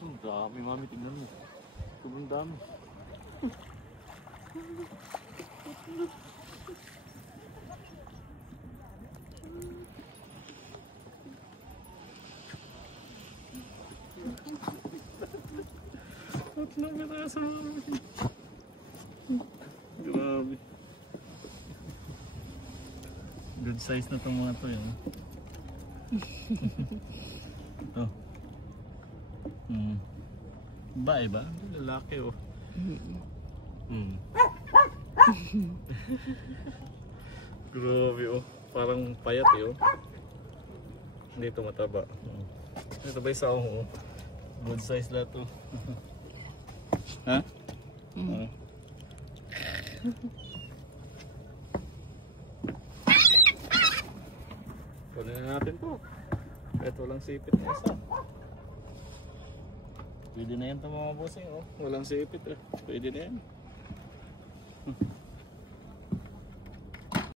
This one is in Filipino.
Ang dami, mami, tingnan mo. Sobrang dami. At namirasa mami. Grabe. Good size na itong mga to yun. Ito. Bae ba? Lalaki oh. Grabe oh. Parang payat eh oh. Hindi ito mataba. Ito ba isa oh. Good size lahat oh. Ha? Kunin na natin to. Ito lang sipit na isa. Pwede na yan ito mga bossing oh. Walang sipit eh. Pwede na yan.